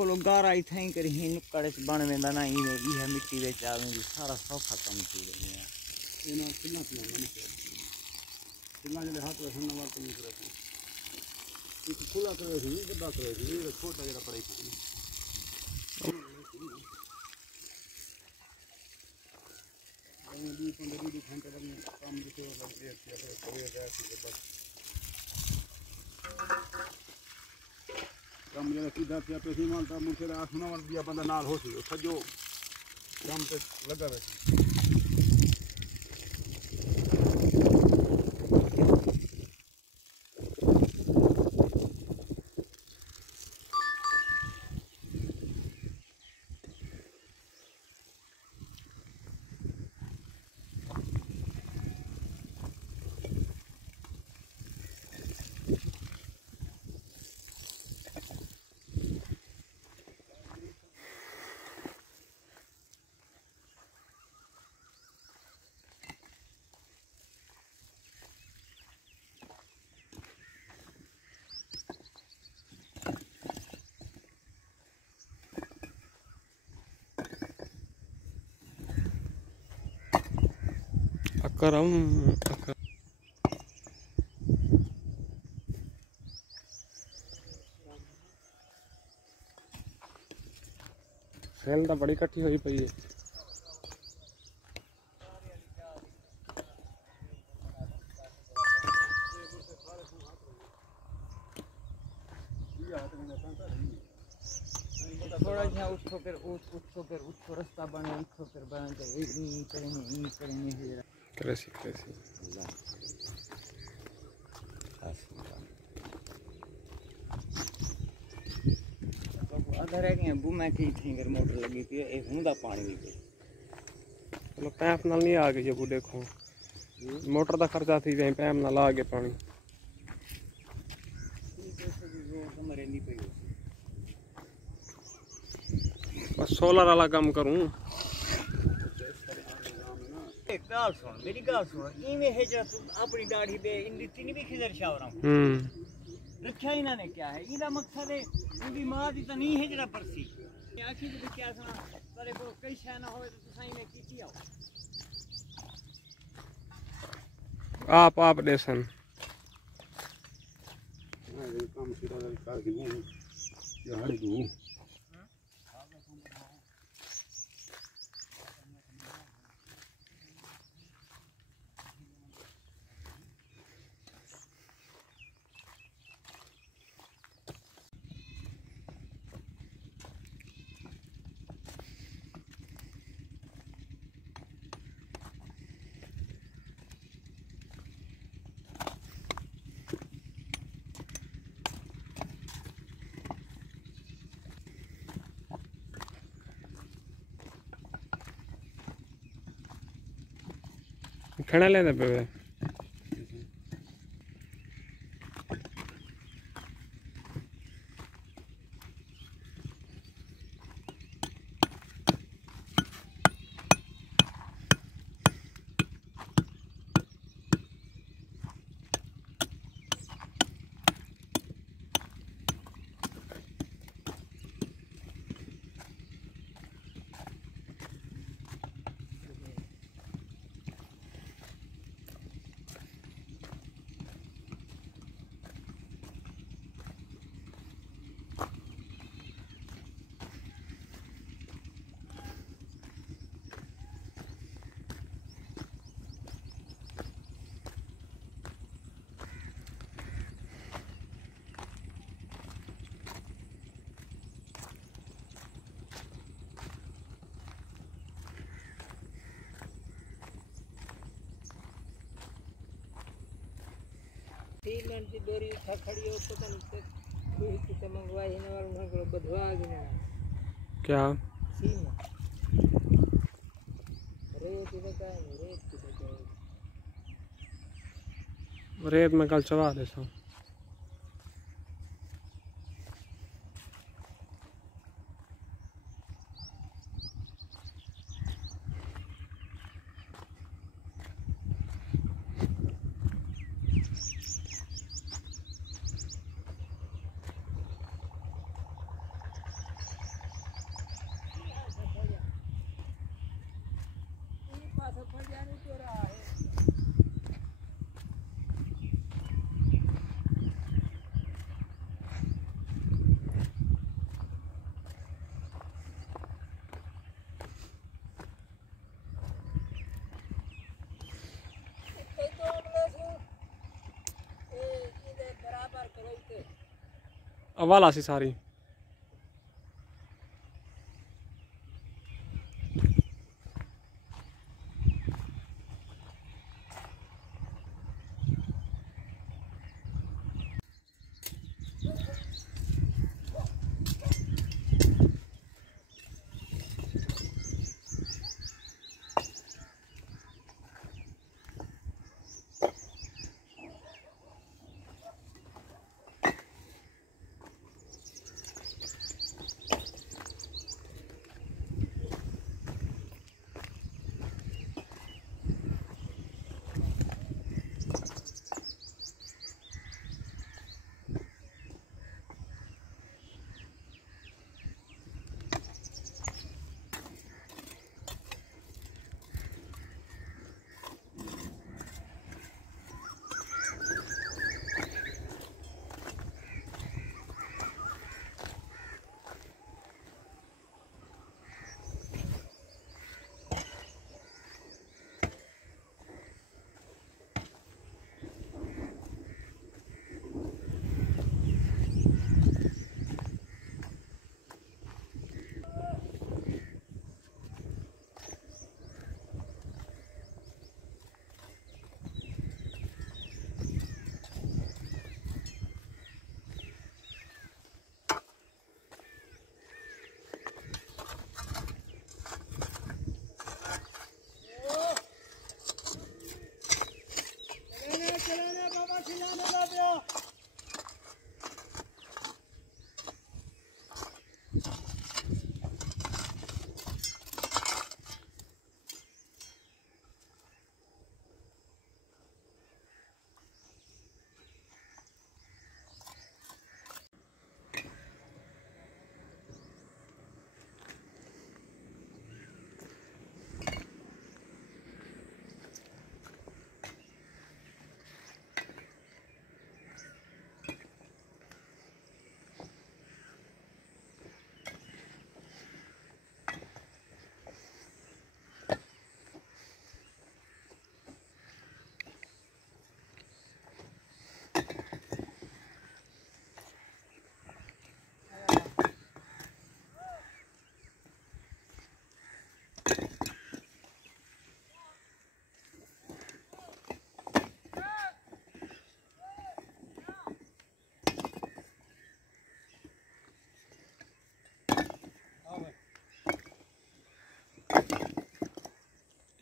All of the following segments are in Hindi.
को गारा इतना ही करी नुक्कड़ बन वेंदा ना इवें इहा मिट्टी विच आ वेंदी सारा सौखा कम थी वेंदी है इना कितना कितना जले हाथ रखन न वाल नहीं करे एक खुला करे थी बड़ा करे थी ये छोटा जरा पड़े थी ये भी 15 घंटे तक काम दिखे और देर से करे ऐसे बस काम जरा सीधा से पे सीमाल ता मुझे 8-9 वर दिया बंदा नाल हो सी सजो काम पे लगा बैठे अकरम सेल तो बड़ी कट्ठी हुई पई है थोड़ा सा उसको फिर उसको रास्ता बने उसको फिर बने तो इन करेंगे जरा कृषि अगर है कि बुमा की थी अगर मोटर लगी थी एक हुंदा पानी भी चलो पैप नाल नहीं आ गई वो देखो मोटर का खर्चा थी वहीं पैप नाल आ गए पानी बस सोलर वाला काम करूं एक गाल सुन मेरी गाल सुन इवें है जो अपनी दाढ़ी पे इंदी तीन भी खिजर शावरा रखा इन्होंने क्या है इदा मकसद है उनकी मां दी तो नहीं है जरा बरसी आखी जी क्या सुना तेरे को कई शय ना होवे तो तुसाई में कीती आओ आप देसन काम सीधा कर के ये हड़ दू खड़ा लेना पे सीमेंट की डोरी उठा खड़ी हो पता नहीं कोई किसे मंगवाई है वाला उनको बधवा गया क्या सीमेंट रेत इधर का है रेत में कल चढ़ा दे सो वाला सी सारी।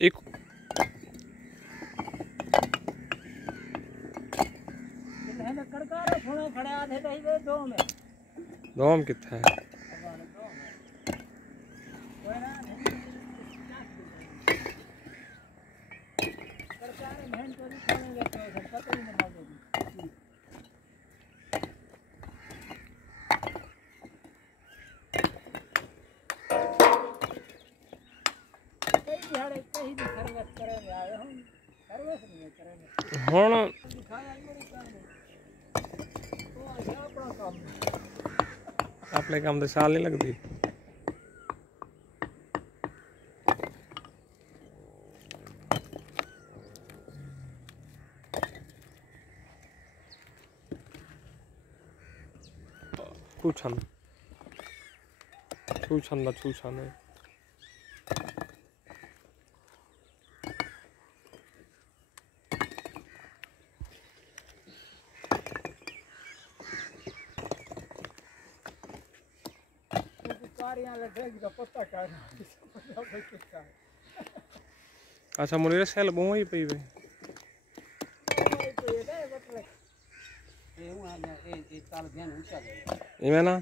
एक दोम कितना है हुण अपने काम दे साल नहीं लगती। छूछन छूछन दा छूछन है अच्छा मुनीर सेल बहु ही पई वे इमे ना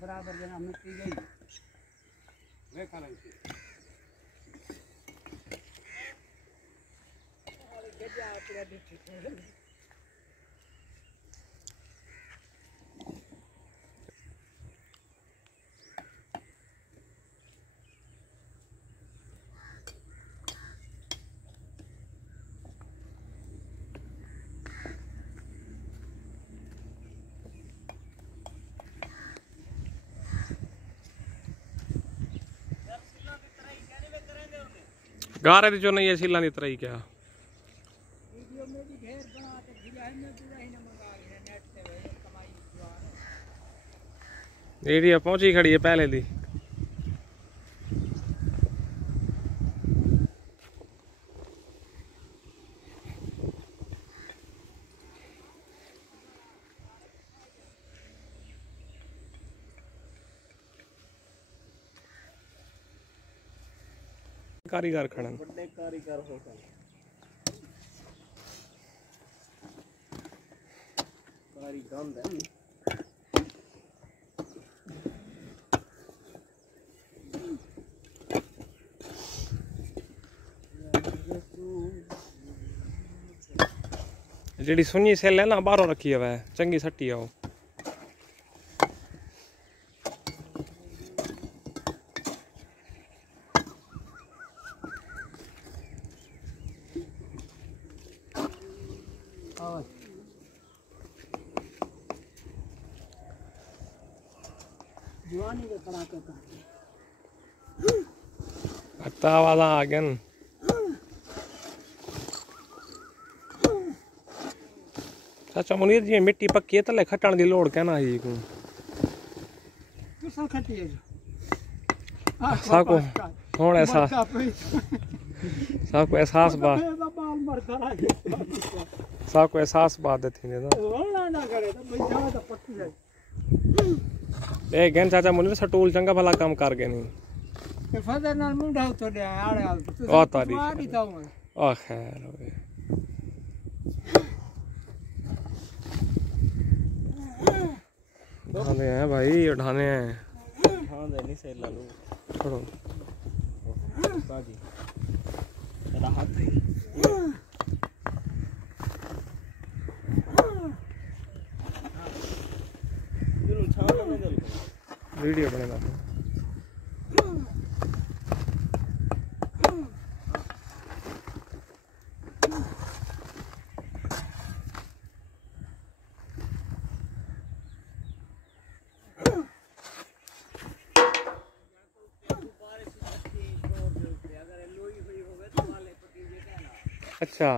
बराबर जना मिट्टी गई वे खाना गारे दी जो नहीं है सीला दी तरह ही क्या एरिया पहुंची खड़ी है पहले दी। कारीगर खड़न बड़े कारीगर हो गए कारी गंद है जेडी सुनी सेल है ना बाहरों रखी है चंगी सट्टी है वो। जवानी का कड़ाका का अत्ता आवाज आ गया न। चाचा मुनीर जी मिट्टी पक्की है तले खटण दी लोड़ कहना ही को किसा खटी है साको हुन ऐसा साको एहसास बा साको एहसास बात थी ने ना करे तो बैठा तो पक्की है ए गन चाचा मुनीर सटूल चंगा भला काम कर गए नहीं के फादर नाल मुंडा तो दे आड़े हाल ओ तारी मारी था ओ खैर होवे उठाने हैं भाई उठाने हैं। हां दे नहीं से लालू छोड़ो बाजी राहत है दिल छाव में दल वीडियो बनेगा अच्छा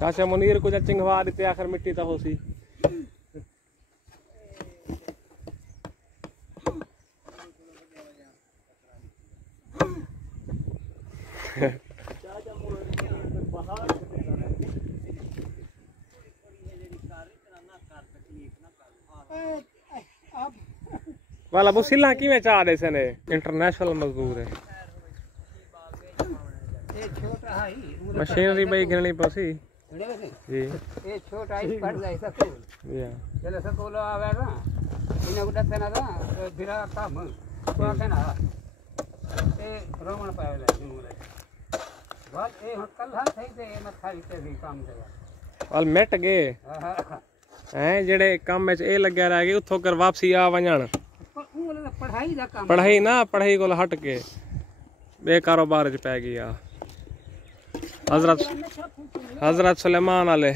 चाचा मुनीर को चिंगवा देते आखिर मिट्टी तो हो सी वाला वो सिला कि में चाह दे सने इंटरनेशनल मजदूर है ये छोटा है मशीनरी भाई गिरनी पसी जी ये छोटा ही पड़ जाए स्कूल या चले स्कूल आवे ना इने गुडा तेना ना फिर काम तो के ना ए रोमन पावेला निमुरे बात ए कल हाल થઈ છે એમાં ખાલી તે भी काम देवा वाल मिट गए हैं जेड़े काम में ए लगया रह गए उथों कर वापसी आ वणन पढ़ाई दा काम पढ़ाई ना पढ़ाई को हट के बे कारोबार च पै गया हजरत सुलेमान वाले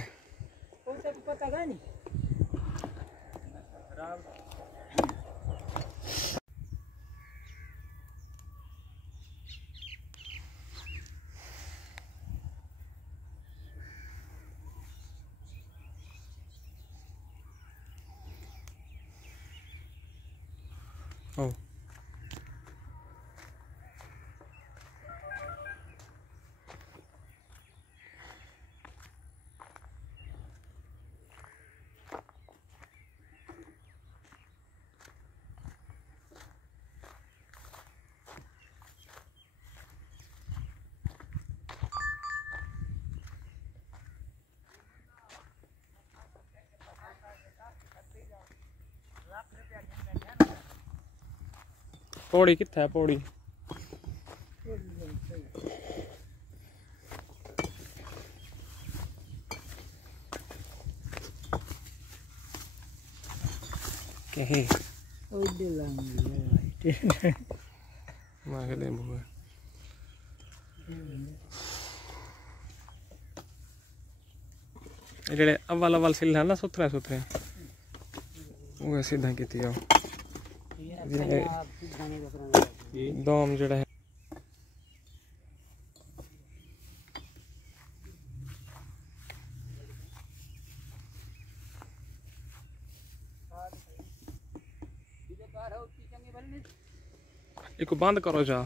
पता है नहीं ओ पौड़ी कित्थे है पौड़ी के ओ दिलांग मां के दे बुआ जेड़े अव्वल अव्वल सिल है ना सुथरे सुथरे वो सीधा कीती जाओ दम जड़ा है इसको बंद करो जा।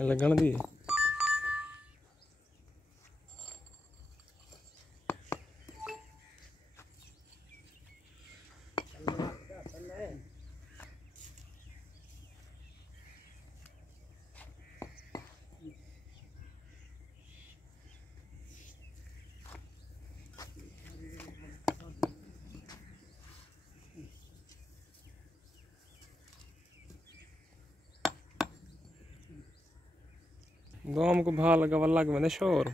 लगन दी दोम को भा लगा वाला के मैंने शोर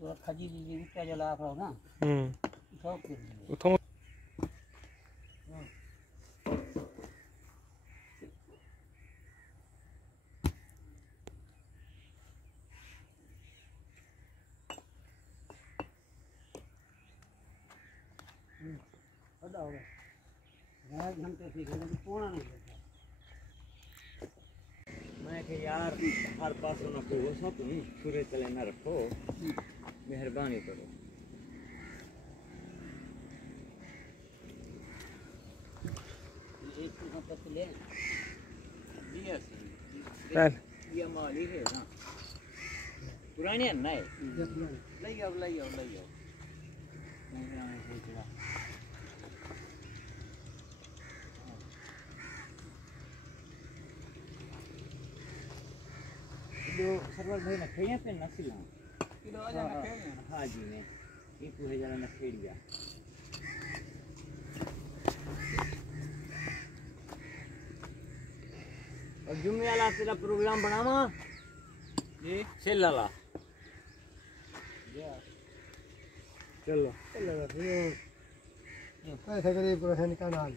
तो खजी जी क्या जला आप हो ना सब उठो पता होगा घंटे ठीक है लेकिन पूरा नहीं होता। मैं कि यार हर पास न को सब छुरे तले न रखो, मेहरबानी करो। एक तो तक ले दिया पहले ये माली है ना पुराने नए ले आओ जो सरवर भाई ने खेया पे नसीला किलो आ जाना खेया हां जी ने ये पूरे जरा न खेड़िया और जुम्मे वाला तेरा प्रोग्राम बनावा जी सेल वाला चलो पैसा करे पूरा निकाल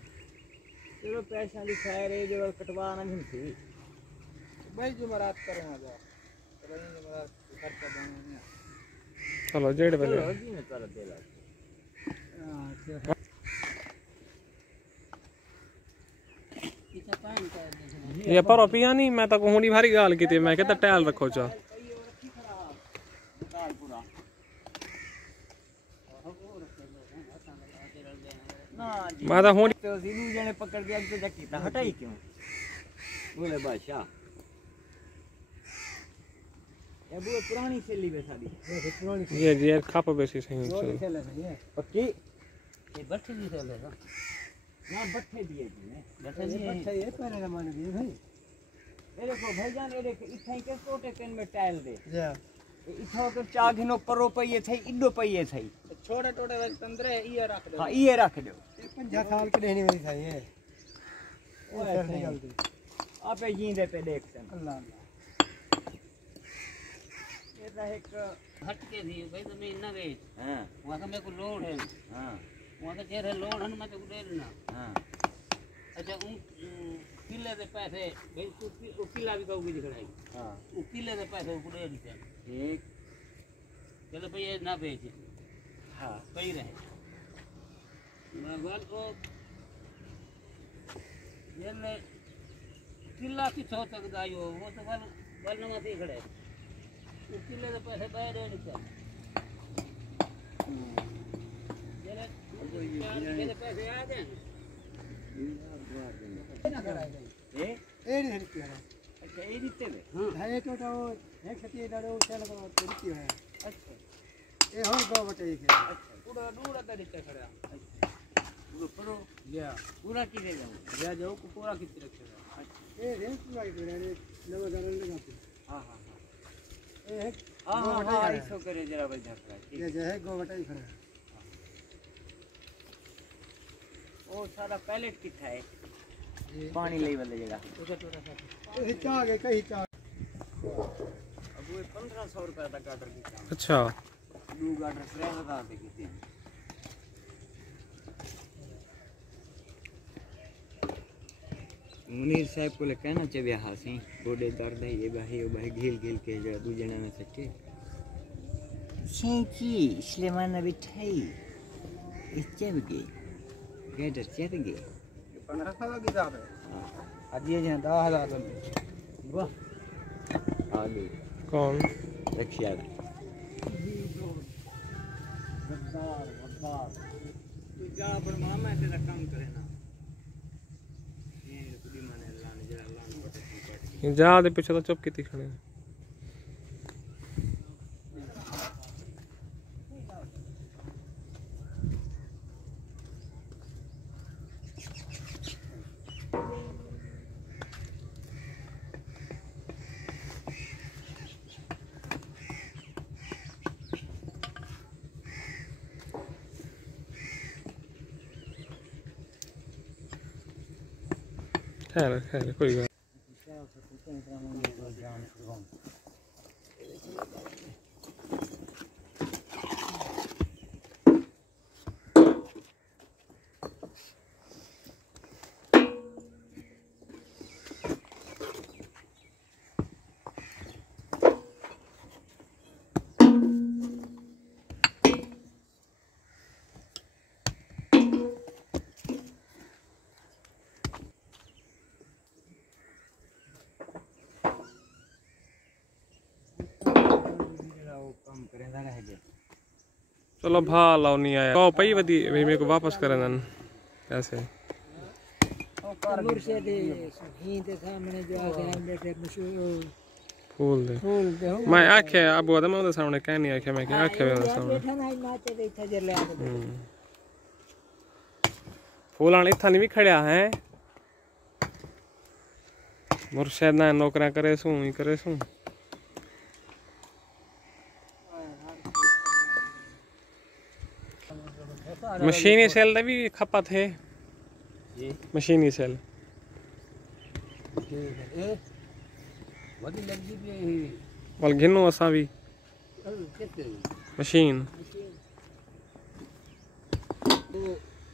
चलो पैसा लिखाए रे जो कटवा ना घुमसी भाई जुमरात करो आ जाओ चलो जुमरात खर्चा देना चलो जेड बजे चलो जी ने कर दे ला ये पर पिया नहीं मैं तो कहूनी भारी गाल की थी मैं कहता टैल रखो चा मैं तो हूं तो जीनू जने पकड़ दिया तो जकी ता हटाई क्यों बोले बादशाह ये वो पुरानी शैली पे साडी ये खाप बेसी सही चले ये पक्की ये बट्टे जी चले ना ना बट्ठे दिए जी ने बट्टे ये पहले जमाने दिए भाई ये देखो भाईजान ये देख इथाई के छोटे पेन में टाइल दे जा इथो के चाघनो परो पइए थई इडो पइए थई छोटे छोटे वक्त अंदर ये रख दो हां ये रख दो 50 साल के रहने वाली था ये वो निकलती आपे जींदे पे देखते हैं अल्लाह ये तो एक हट के थी भाई तो मैं इतना गई हां वहां का मेरे को लोड है हां वहां का जेर है लोड है मैं तो दे देना हां अच्छा उन किले दे पैसे भाई तू किला भी कहूगी दिखड़ाई हां वो किले दे पैसे को दे दे ठीक चलो भाई ये ना बेच हां सही रहे मैं बोल को ये ले किला की सौ तक दायो वो तो बल नवा से खड़े वो किले दे पैसे बाहर दे दे ये पैसे आ जाए ना कराएगा ए नहीं रुपया अच्छा ये दिते वे हां है तो एक सती दाड़ो चल को रुपया है अच्छा ए और गो बटे के अच्छा पूरा दूर तरीके खड़ा अच्छा पूरा परो या पूरा की दे जाऊं या जाओ को पूरा कितने रखेगा अच्छा ए रेस पूरा कितने रे नवा गारन लगा के हां हां ए हां इसो करे जरा बजा खड़ा ठीक ये जो है गो बटे खड़ा वो सारा पैलेट किथा है पानी ले वाले जगह उसे थोड़ा सा हिचा आगे कहीं चा अब वो 1500 रुपए तक गाटर की अच्छा दो गाटर फ्रेम बता दे कितने मुनीर साहब को कहना चाहिए हासी गोडे दर्द है ये भाई घिल के जरा दू जना में सके सेंकी स्लेमान बिठाई इच्छेगे गेट चेतगे 15 साल की जात है आज ये जन 10,000 में वाह आगे कौन रखिया गद्दार तू जा पर मामा तेरा काम करे ना ये कुड़ी माने लान जरा लान पटे जा दे पीछे तो चुप की खड़े खैर कोई बात चलो भा लाओ नहीं आया कहो पई वदी भाई मेरे को वापस करे नन ऐसे मुर्शिद ही के सामने जो आ गए बेटे मशहूर फूल दे हो मैं आखे अब वो मैं सामने कह नहीं आखे मैं क्या आखे मेरे सामने बैठा ना नाचे दे था जर ले आ फूल आने इतना नहीं भी खड़या है मुर्शिद ना नौकरा करे सू ही करे सू मशीनी सेल दा भी खपा थे मशीनी सेल वदी लग जी वल घिनो असा भी मशीन तो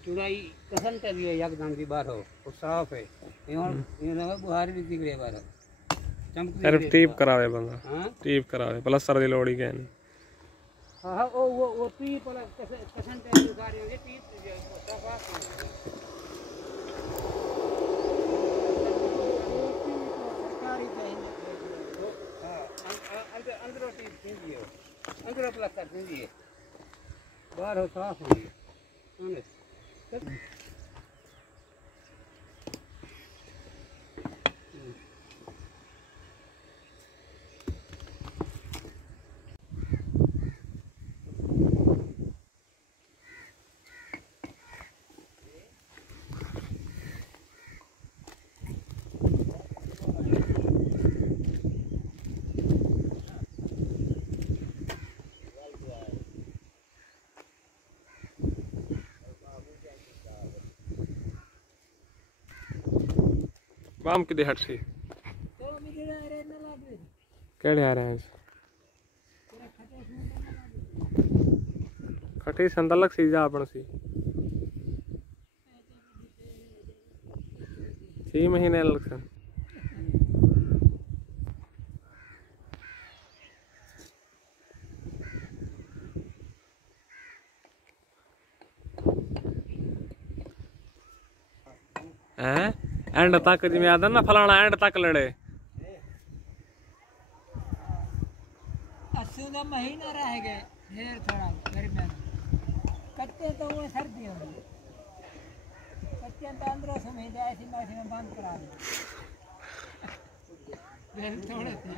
चुराई कसन ते भी एकदम की बात हो वो साफ है ये ना बुहार भी दिख रही बात चमक सिर्फ टीप करावे बंदा हां टीप करावे प्लस्तर दी लोड़ी के हां वो टीप वाला कसन ते गाड़ी होगी टीप सफा सरकारी चाहिए हां अंदर टीप दीजिए अंदर प्लास्टर दीजिए बाहर हो साफ होगी वाम किदे हट सी केड़े आ रहे हैं खटी संदलक सी जा अपन सी 6 महीने लग सन हैं एंड तक जिम्मे आदन ना फलाना एंड तक लड़े अस्सू का महीना रह गए ढेर थोड़ा गर्मी कच्चे तो वो सर्दियों में कच्चे तो 1500 महीने ऐसी मौसम में बंद करा दे थोड़े थे